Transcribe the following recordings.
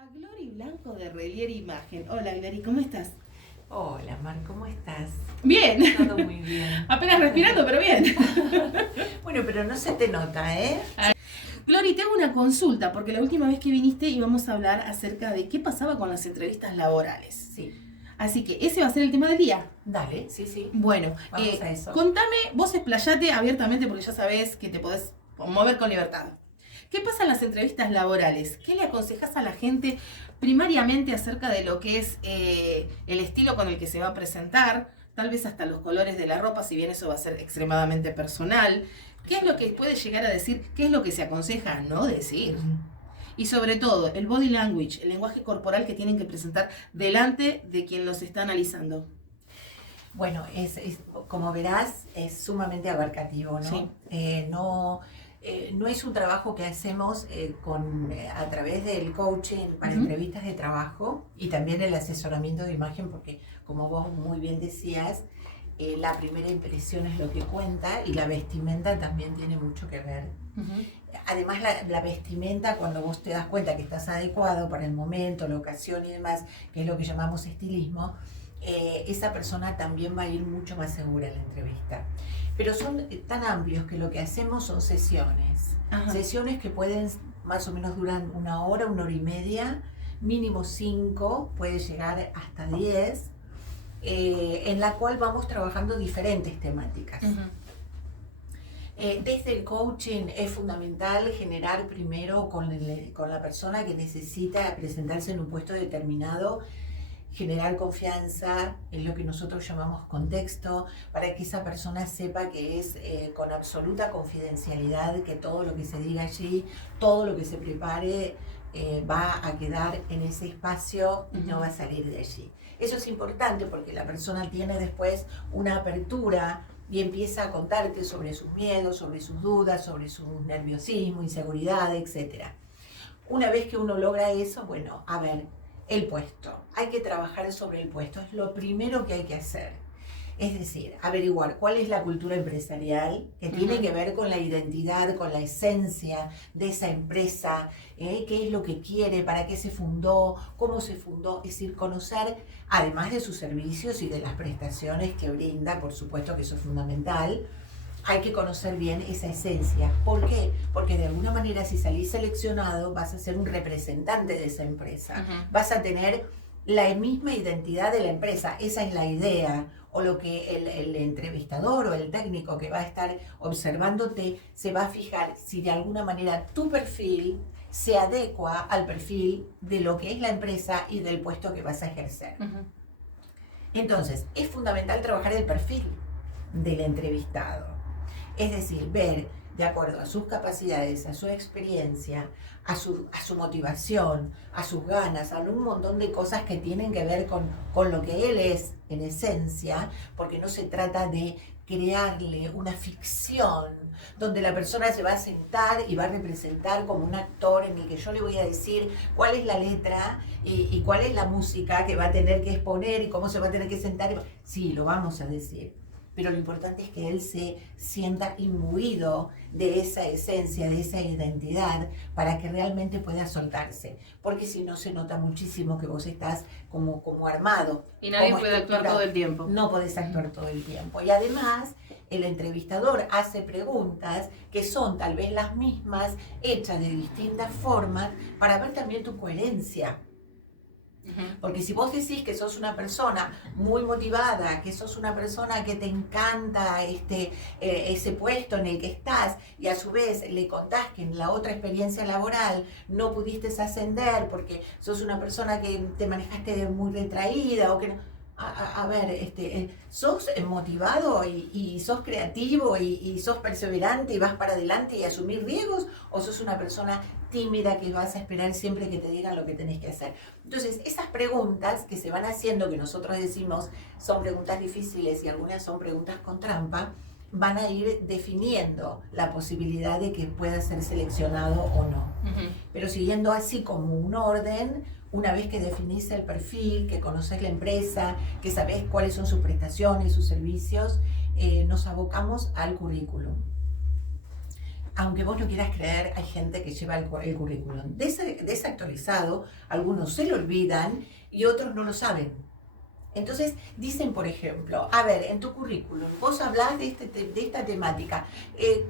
A Glory Blanco de Relier Imagen. Hola Glory, ¿cómo estás? Hola Mar, ¿cómo estás? Bien. Todo muy bien. Apenas respirando, pero bien. Bueno, pero no se te nota, ¿eh? Glory, te hago una consulta, porque la última vez que viniste íbamos a hablar acerca de qué pasaba con las entrevistas laborales. Sí. Así que ese va a ser el tema del día. Dale, sí. Bueno, Vamos a eso. Contame, vos explayate abiertamente porque ya sabés que te podés mover con libertad. ¿Qué pasa en las entrevistas laborales? ¿Qué le aconsejas a la gente primariamente acerca de lo que es el estilo con el que se va a presentar? Tal vez hasta los colores de la ropa, si bien eso va a ser extremadamente personal. ¿Qué es lo que puede llegar a decir? ¿Qué es lo que se aconseja no decir? Y sobre todo, el body language, el lenguaje corporal que tienen que presentar delante de quien los está analizando. Bueno, como verás, es sumamente abarcativo, ¿no? Sí. No es un trabajo que hacemos a través del coaching para entrevistas de trabajo y también el asesoramiento de imagen, porque como vos muy bien decías, la primera impresión es lo que cuenta y la vestimenta también tiene mucho que ver. Además, la vestimenta, cuando vos te das cuenta que estás adecuado para el momento, la ocasión y demás, que es lo que llamamos estilismo, esa persona también va a ir mucho más segura en la entrevista. Pero son tan amplios que lo que hacemos son sesiones. Ajá. Sesiones que pueden más o menos duran 1 hora, 1 hora y media, mínimo 5, puede llegar hasta 10, en la cual vamos trabajando diferentes temáticas. Desde el coaching es fundamental generar primero con la persona que necesita presentarse en un puesto determinado, generar confianza en lo que nosotros llamamos contexto, para que esa persona sepa que es con absoluta confidencialidad, que todo lo que se diga allí, todo lo que se prepare va a quedar en ese espacio y no va a salir de allí. Eso es importante porque la persona tiene después una apertura y empieza a contarte sobre sus miedos, sobre sus dudas, sobre su nerviosismo, inseguridad, etc. Una vez que uno logra eso, bueno, a ver, el puesto. Hay que trabajar sobre el puesto, es lo primero que hay que hacer. Es decir, averiguar cuál es la cultura empresarial que tiene que ver con la identidad, con la esencia de esa empresa, qué es lo que quiere, para qué se fundó, cómo se fundó. Es decir, conocer, además de sus servicios y de las prestaciones que brinda, por supuesto que eso es fundamental, hay que conocer bien esa esencia. ¿Por qué? Porque de alguna manera si salís seleccionado vas a ser un representante de esa empresa. Vas a tener la misma identidad de la empresa. Esa es la idea. O lo que el entrevistador o el técnico que va a estar observándote se va a fijar si de alguna manera tu perfil se adecua al perfil de lo que es la empresa y del puesto que vas a ejercer. Entonces, es fundamental trabajar el perfil del entrevistado. Es decir, ver de acuerdo a sus capacidades, a su experiencia, a su motivación, a sus ganas, a un montón de cosas que tienen que ver con lo que él es en esencia, porque no se trata de crearle una ficción donde la persona se va a sentar y va a representar como un actor en el que yo le voy a decir cuál es la letra y cuál es la música que va a tener que exponer y cómo se va a tener que sentar. Sí, lo vamos a decir. Pero lo importante es que él se sienta imbuido de esa esencia, de esa identidad, para que realmente pueda soltarse. Porque si no, se nota muchísimo que vos estás como armado. Y nadie puede actuar todo el tiempo. No podés actuar todo el tiempo. Y además, el entrevistador hace preguntas que son tal vez las mismas, hechas de distintas formas, para ver también tu coherencia. Porque si vos decís que sos una persona muy motivada, que sos una persona que te encanta ese puesto en el que estás y a su vez le contás que en la otra experiencia laboral no pudiste ascender porque sos una persona que te manejaste muy retraída o que no... A ver, sos motivado y sos creativo y sos perseverante y vas para adelante y asumir riesgos, o sos una persona tímida que vas a esperar siempre que te digan lo que tenés que hacer. Entonces, esas preguntas que se van haciendo, que nosotros decimos son preguntas difíciles y algunas son preguntas con trampa, van a ir definiendo la posibilidad de que pueda ser seleccionado o no. Pero siguiendo así como un orden, una vez que definís el perfil, que conocés la empresa, que sabés cuáles son sus prestaciones, sus servicios, nos abocamos al currículum. aunque vos no quieras creer, hay gente que lleva el currículum desactualizado, algunos se lo olvidan y otros no lo saben. Entonces dicen, por ejemplo, a ver, en tu currículum, vos hablás de esta temática,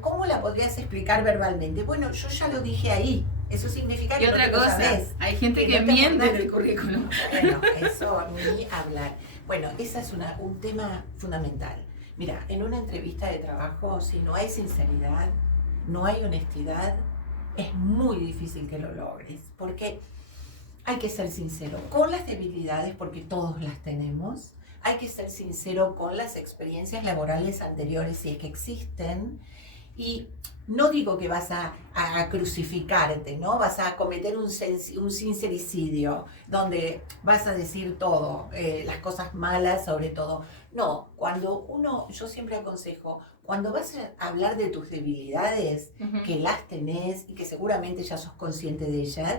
¿cómo la podrías explicar verbalmente? Bueno, yo ya lo dije ahí, eso significa que Y otra no te lo cosa, sabés. hay gente que no te miente acordás. del currículum. Bueno, eso ni hablar. Bueno, ese es un tema fundamental. Mira, en una entrevista de trabajo, si no hay sinceridad, no hay honestidad, es muy difícil que lo logres, porque hay que ser sincero con las debilidades, porque todos las tenemos. Hay que ser sincero con las experiencias laborales anteriores, si es que existen. Y no digo que vas a crucificarte, ¿no? Vas a cometer un sincericidio, donde vas a decir todo, las cosas malas sobre todo. No, yo siempre aconsejo, cuando vas a hablar de tus debilidades, que las tenés y que seguramente ya sos consciente de ellas,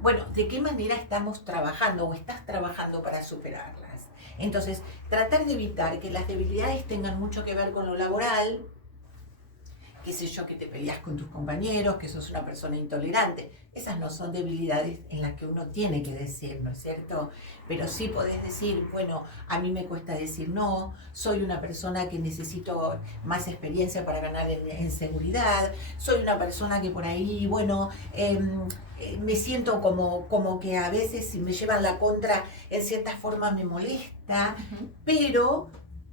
bueno, ¿de qué manera estamos trabajando o estás trabajando para superarlas? Entonces, tratar de evitar que las debilidades tengan mucho que ver con lo laboral, qué sé yo, que te peleas con tus compañeros, que sos una persona intolerante. Esas no son debilidades en las que uno tiene que decir, ¿no es cierto? Pero sí podés decir, bueno, a mí me cuesta decir no, soy una persona que necesito más experiencia para ganar en seguridad, soy una persona que por ahí, bueno, me siento como que a veces si me llevan la contra, en cierta forma me molesta, pero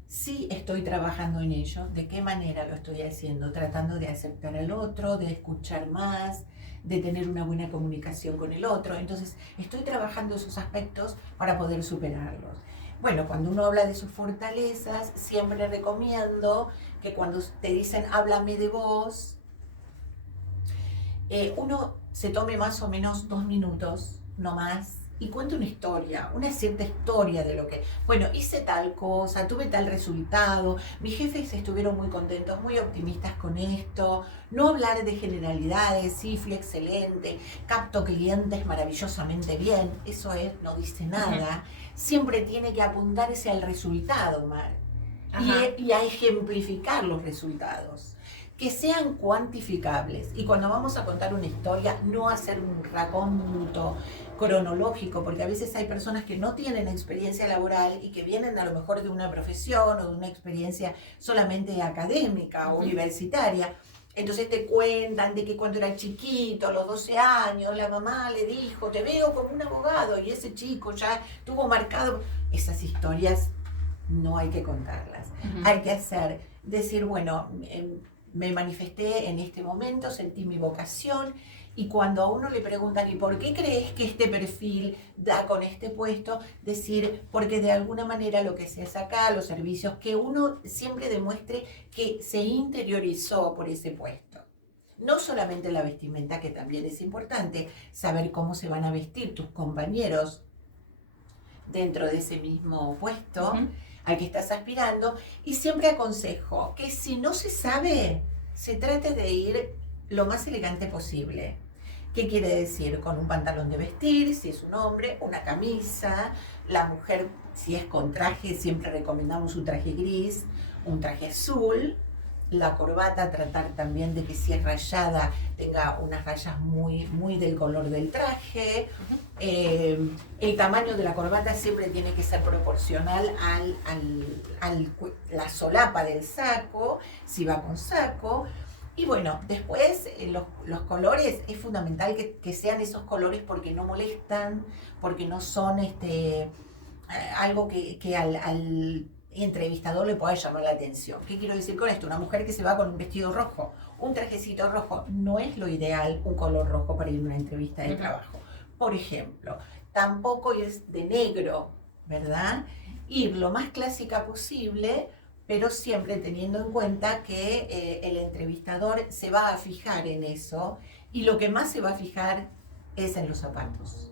sí estoy trabajando en ello. ¿De qué manera lo estoy haciendo? Tratando de aceptar al otro, de escuchar más, de tener una buena comunicación con el otro. Entonces, estoy trabajando esos aspectos para poder superarlos. Bueno, cuando uno habla de sus fortalezas, siempre recomiendo que cuando te dicen háblame de vos, uno se tome más o menos 2 minutos, no más, y cuente una historia, una cierta historia de lo que, bueno, hice tal cosa, tuve tal resultado, mis jefes estuvieron muy contentos, muy optimistas con esto, no hablar de generalidades, sí, fui excelente, capto clientes maravillosamente bien, eso no dice nada, siempre tiene que apuntarse al resultado, Mar, y a ejemplificar los resultados, que sean cuantificables. Y cuando vamos a contar una historia, no hacer un raconto cronológico, porque a veces hay personas que no tienen experiencia laboral y que vienen a lo mejor de una profesión o de una experiencia solamente académica o universitaria. Entonces te cuentan de que cuando era chiquito, a los 12 años, la mamá le dijo, te veo como un abogado, y ese chico ya tuvo marcado. Esas historias no hay que contarlas. Hay que decir, bueno, me manifesté en este momento, sentí mi vocación, y cuando a uno le preguntan, ¿y por qué crees que este perfil da con este puesto? Decir, porque de alguna manera lo que se hace acá, los servicios, que uno siempre demuestre que se interiorizó por ese puesto. No solamente la vestimenta, que también es importante, saber cómo se van a vestir tus compañeros dentro de ese mismo puesto al que estás aspirando, y siempre aconsejo que si no se sabe, se trate de ir lo más elegante posible. ¿Qué quiere decir? Con un pantalón de vestir, si es un hombre, una camisa, la mujer, si es con traje, siempre recomendamos un traje gris, un traje azul, la corbata, tratar también de que si es rayada tenga unas rayas muy, muy del color del traje. El tamaño de la corbata siempre tiene que ser proporcional a la solapa del saco, si va con saco. Y bueno, después los colores, es fundamental que sean esos colores porque no molestan, porque no son algo que al entrevistador le pueda llamar la atención. ¿Qué quiero decir con esto? Una mujer que se va con un vestido rojo, un trajecito rojo, no es lo ideal un color rojo para ir a una entrevista de trabajo. Por ejemplo, tampoco es de negro, ¿verdad? Ir lo más clásica posible, pero siempre teniendo en cuenta que el entrevistador se va a fijar en eso, y lo que más se va a fijar es en los zapatos,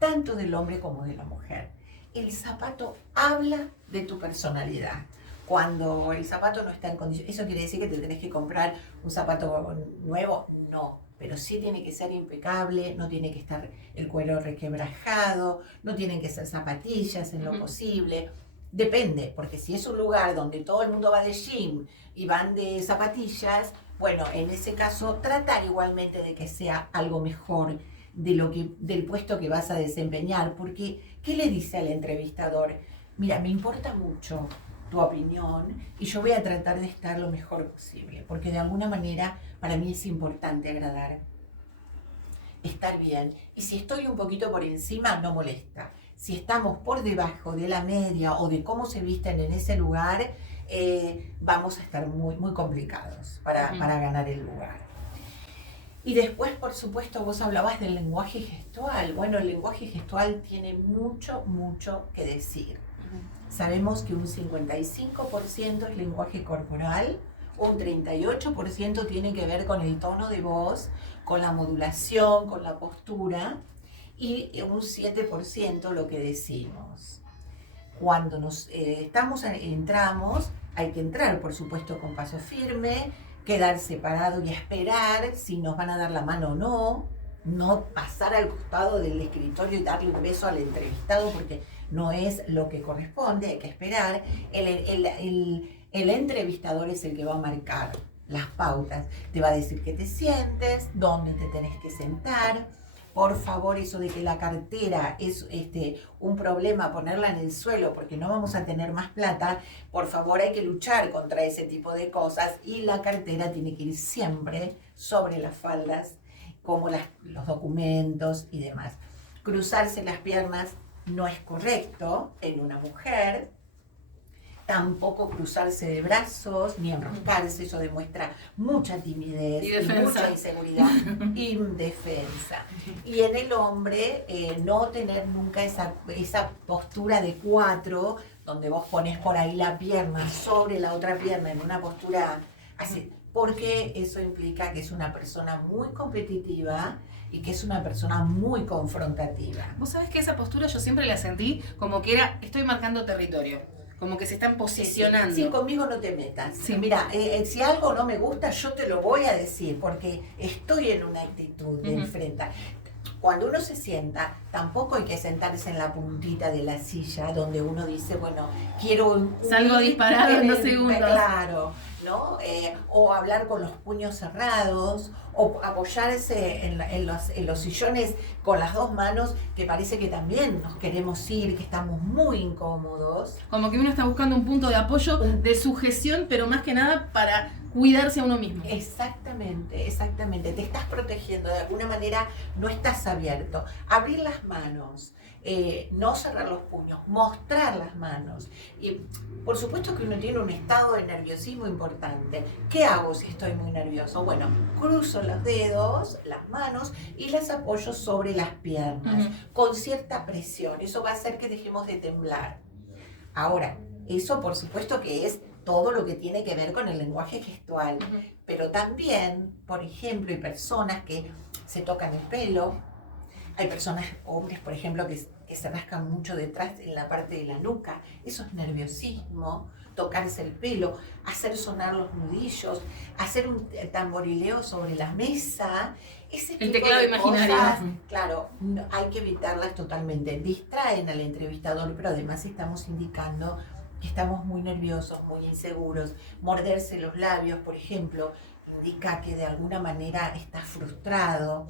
tanto del hombre como de la mujer. El zapato habla de tu personalidad. Cuando el zapato no está en condiciones, ¿eso quiere decir que te tenés que comprar un zapato nuevo? No, pero sí tiene que ser impecable, no tiene que estar el cuero requebrajado, no tienen que ser zapatillas en lo posible. Depende, porque si es un lugar donde todo el mundo va de jean y van de zapatillas, bueno, en ese caso, tratar igualmente de que sea algo mejor del puesto que vas a desempeñar, porque ¿qué le dice al entrevistador? Mira, me importa mucho tu opinión y yo voy a tratar de estar lo mejor posible, porque de alguna manera para mí es importante agradar, estar bien. Y si estoy un poquito por encima, no molesta. Si estamos por debajo de la media o de cómo se visten en ese lugar, vamos a estar muy, muy complicados para ganar el lugar. Y después, por supuesto, vos hablabas del lenguaje gestual. Bueno, el lenguaje gestual tiene mucho, mucho que decir. Sabemos que un 55% es lenguaje corporal, un 38% tiene que ver con el tono de voz, con la modulación, con la postura, y un 7% lo que decimos. Cuando entramos, hay que entrar, por supuesto, con paso firme, quedar separado y esperar si nos van a dar la mano o no pasar al costado del escritorio y darle un beso al entrevistado porque no es lo que corresponde, hay que esperar. El entrevistador es el que va a marcar las pautas, te va a decir qué te sientes, dónde te tenés que sentar. Por favor, eso de que la cartera es un problema, ponerla en el suelo porque no vamos a tener más plata, por favor hay que luchar contra ese tipo de cosas y la cartera tiene que ir siempre sobre las faldas, como los documentos y demás. Cruzarse las piernas no es correcto en una mujer. Tampoco cruzarse de brazos ni enroscarse, eso demuestra mucha timidez y mucha inseguridad, indefensa. Y en el hombre, no tener nunca esa postura de 4, donde vos pones por ahí la pierna sobre la otra pierna en una postura así, porque eso implica que es una persona muy competitiva y que es una persona muy confrontativa. Vos sabés que esa postura yo siempre la sentí como que estoy marcando territorio. Como que se están posicionando. Sí, conmigo no te metas. Sí. Mira, si algo no me gusta, yo te lo voy a decir, porque estoy en una actitud de enfrentar. Cuando uno se sienta, tampoco hay que sentarse en la puntita de la silla, donde uno dice, bueno, quiero... Salgo disparado en 2 segundos. Claro, ¿no? O hablar con los puños cerrados, o apoyarse en los sillones con las 2 manos, que parece que también nos queremos ir, que estamos muy incómodos. Como que uno está buscando un punto de apoyo, de sujeción, pero más que nada para cuidarse a uno mismo. Exactamente, exactamente. Te estás protegiendo, de alguna manera no estás abierto. Abrir las manos, no cerrar los puños, mostrar las manos. Y por supuesto que uno tiene un estado de nerviosismo importante. ¿Qué hago si estoy muy nervioso? Bueno, cruzo los dedos, las manos y las apoyo sobre las piernas con cierta presión. Eso va a hacer que dejemos de temblar. Ahora, eso por supuesto que es todo lo que tiene que ver con el lenguaje gestual, pero también, por ejemplo, hay personas que se tocan el pelo, hay personas, hombres, por ejemplo, que se rascan mucho detrás en la parte de la nuca, eso es nerviosismo, tocarse el pelo, hacer sonar los nudillos, hacer un tamborileo sobre la mesa, ese tipo el teclado de imaginario. Cosas, claro, hay que evitarlas totalmente, distraen al entrevistador, pero además estamos indicando que estamos muy nerviosos, muy inseguros. Morderse los labios, por ejemplo, indica que de alguna manera estás frustrado,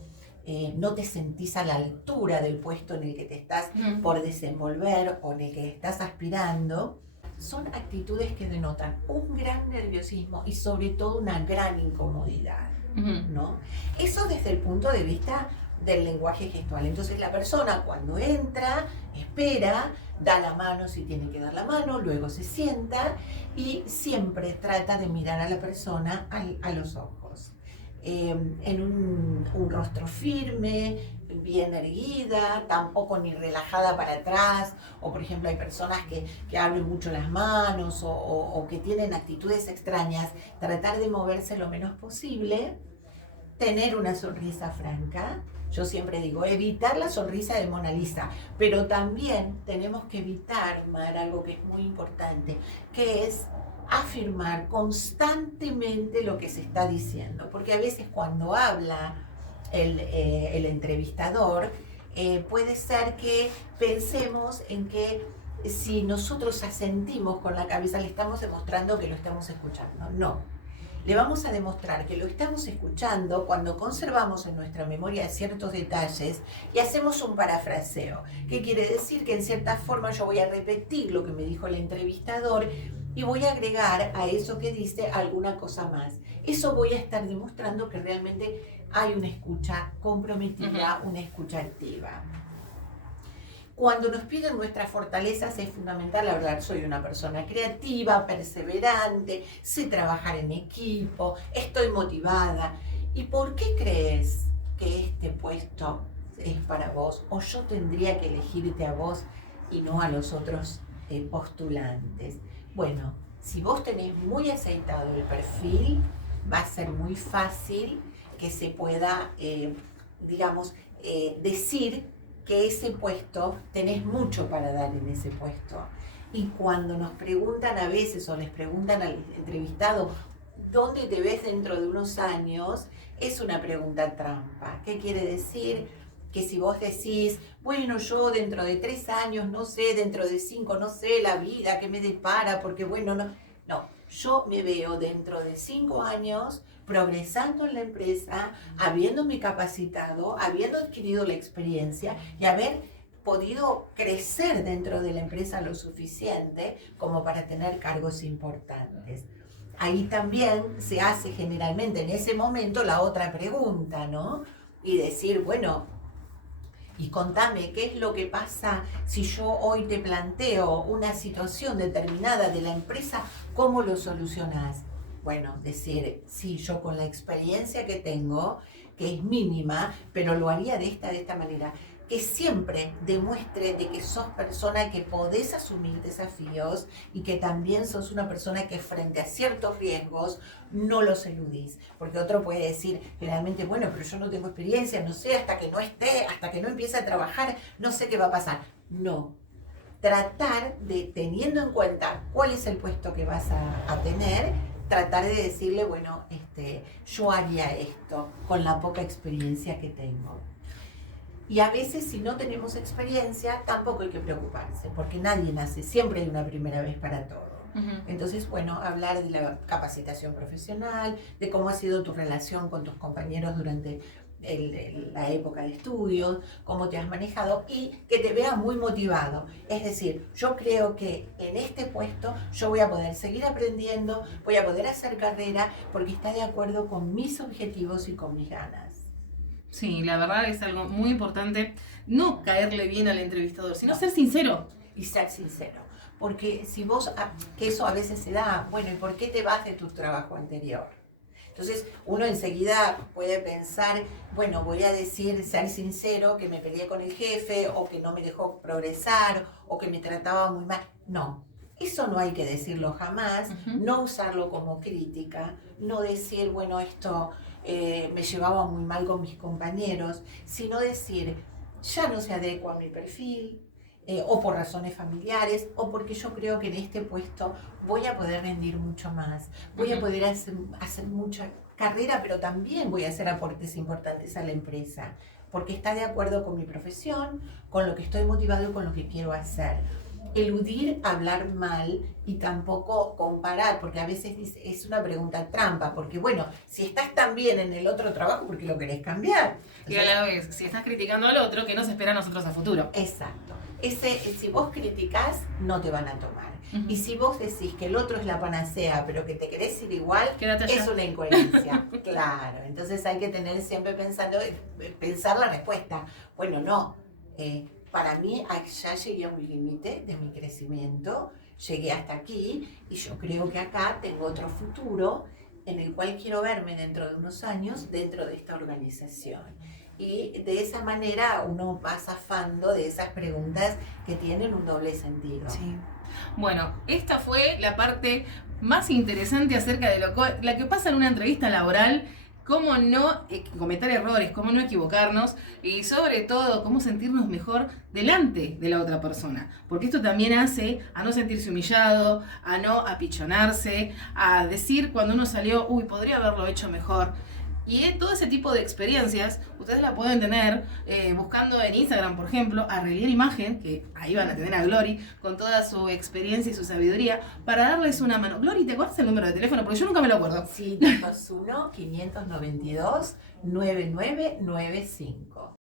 no te sentís a la altura del puesto en el que te estás por desenvolver o en el que estás aspirando. Son actitudes que denotan un gran nerviosismo y sobre todo una gran incomodidad, ¿no? Eso desde el punto de vista del lenguaje gestual. Entonces la persona cuando entra, espera, da la mano si tiene que dar la mano, luego se sienta y siempre trata de mirar a la persona a los ojos. En un rostro firme, bien erguida, tampoco ni relajada para atrás, o por ejemplo hay personas que abren mucho las manos o que tienen actitudes extrañas, tratar de moverse lo menos posible, tener una sonrisa franca. Yo siempre digo, evitar la sonrisa de Mona Lisa, pero también tenemos que evitar, Mar, algo que es muy importante, que es afirmar constantemente lo que se está diciendo, porque a veces cuando habla el entrevistador, puede ser que pensemos en que si nosotros asentimos con la cabeza le estamos demostrando que lo estamos escuchando. No. le vamos a demostrar que lo estamos escuchando cuando conservamos en nuestra memoria ciertos detalles y hacemos un parafraseo. ¿Qué quiere decir? Que en cierta forma yo voy a repetir lo que me dijo el entrevistador y voy a agregar a eso que dice alguna cosa más. Eso voy a estar demostrando que realmente hay una escucha comprometida, una escucha activa. Cuando nos piden nuestras fortalezas es fundamental hablar, soy una persona creativa, perseverante, sé trabajar en equipo, estoy motivada. ¿Y por qué crees que este puesto es para vos? ¿O yo tendría que elegirte a vos y no a los otros postulantes? Bueno, si vos tenés muy aceitado el perfil, va a ser muy fácil que se pueda, decir que ese puesto, tenés mucho para dar en ese puesto. Y cuando nos preguntan a veces, o les preguntan al entrevistado, ¿dónde te ves dentro de unos años? Es una pregunta trampa. ¿Qué quiere decir? Que si vos decís, bueno, yo dentro de 3 años, no sé, dentro de 5, no sé, la vida que me depara, porque bueno, no, yo me veo dentro de 5 años progresando en la empresa, habiéndome capacitado, habiendo adquirido la experiencia y haber podido crecer dentro de la empresa lo suficiente como para tener cargos importantes. Ahí también se hace generalmente en ese momento la otra pregunta, ¿no? Y decir, bueno, y contame, ¿qué es lo que pasa si yo hoy te planteo una situación determinada de la empresa? ¿Cómo lo solucionás? Bueno, decir, sí, yo con la experiencia que tengo, que es mínima, pero lo haría de esta manera. Que siempre demuestre de que sos persona que podés asumir desafíos y que también sos una persona que frente a ciertos riesgos no los eludís. Porque otro puede decir generalmente, bueno, pero yo no tengo experiencia, no sé, hasta que no esté, hasta que no empiece a trabajar, no sé qué va a pasar. No. Tratar de, teniendo en cuenta cuál es el puesto que vas a tener, tratar de decirle, bueno, yo haría esto con la poca experiencia que tengo. Y a veces si no tenemos experiencia, tampoco hay que preocuparse, porque nadie nace, siempre hay una primera vez para todo. Entonces, bueno, hablar de la capacitación profesional, de cómo ha sido tu relación con tus compañeros durante la época de estudios, cómo te has manejado y que te veas muy motivado. Es decir, yo creo que en este puesto yo voy a poder seguir aprendiendo, voy a poder hacer carrera porque está de acuerdo con mis objetivos y con mis ganas. Sí, la verdad es algo muy importante, no caerle bien al entrevistador, sino ser sincero. Y ser sincero, porque si vos, que eso a veces se da, bueno, ¿y por qué te vas de tu trabajo anterior? Entonces uno enseguida puede pensar, bueno, voy a decir, ser sincero, que me peleé con el jefe, o que no me dejó progresar, o que me trataba muy mal. No, eso no hay que decirlo jamás, no usarlo como crítica, no decir, bueno, esto me llevaba muy mal con mis compañeros, sino decir, ya no se adecua a mi perfil, o por razones familiares, o porque yo creo que en este puesto voy a poder rendir mucho más, voy a poder hacer mucha carrera, pero también voy a hacer aportes importantes a la empresa, porque está de acuerdo con mi profesión, con lo que estoy motivado y con lo que quiero hacer. Eludir hablar mal y tampoco comparar, porque a veces es una pregunta trampa, porque bueno, si estás tan bien en el otro trabajo, ¿por qué lo querés cambiar? Y a la vez, si estás criticando al otro, ¿qué nos espera a nosotros a futuro? Exacto. Si vos criticás, no te van a tomar. Y si vos decís que el otro es la panacea, pero que te querés ir igual, es una incoherencia. Claro, entonces hay que tener siempre pensar la respuesta. Bueno, no. Para mí ya llegué a un límite de mi crecimiento, llegué hasta aquí y yo creo que acá tengo otro futuro en el cual quiero verme dentro de unos años dentro de esta organización. Y de esa manera uno va zafando de esas preguntas que tienen un doble sentido. Sí. Bueno, esta fue la parte más interesante acerca de la que pasa en una entrevista laboral. Cómo no cometer errores, cómo no equivocarnos y sobre todo cómo sentirnos mejor delante de la otra persona. Porque esto también hace a no sentirse humillado, a no apichonarse, a decir cuando uno salió, uy, podría haberlo hecho mejor. Y todo ese tipo de experiencias, ustedes la pueden tener buscando en Instagram, por ejemplo, Arrelier Imagen, que ahí van a tener a Glory con toda su experiencia y su sabiduría, para darles una mano. Glory, ¿te acuerdas el número de teléfono? Porque yo nunca me lo acuerdo. Sí, 221-592-9995.